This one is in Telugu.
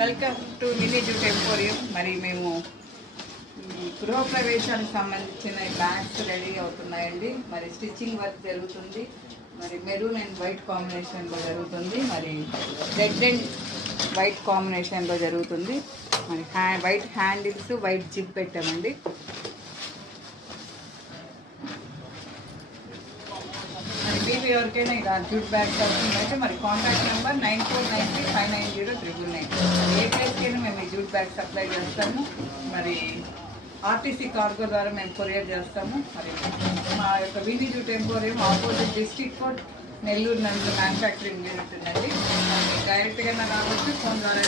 Welcome to mini jute emporium. మరి మేము గృహప్రవేశానికి సంబంధించిన బ్యాగ్స్ రెడీ అవుతున్నాయండి. మరి స్టిచ్చింగ్ వర్క్ జరుగుతుంది. మరి మెరూన్ అండ్ వైట్ కాంబినేషన్లో జరుగుతుంది. మరి రెడ్ అండ్ వైట్ కాంబినేషన్లో జరుగుతుంది. మరి వైట్ హ్యాండిల్స్, వైట్ జిప్ పెట్టామండి. మరి మీకు ఎవరికైనా ఇలా జూట్ బ్యాగ్స్ అవుతుందంటే మరి కాంటాక్ట్ నెంబర్ 9493590999. ఏ ప్లేస్కైనా మేము ఈ జూట్ బ్యాగ్ సప్లై చేస్తాము. మరి ఆర్టీసీ కార్గో ద్వారా మేము కొరియర్ చేస్తాము. మరి మా యొక్క mini jute emporium opposite district court, Nellore నందు మ్యానుఫ్యాక్చరింగ్ యూనిట్ ఉందండి. డైరెక్ట్గా రావచ్చు, ఫోన్ ద్వారా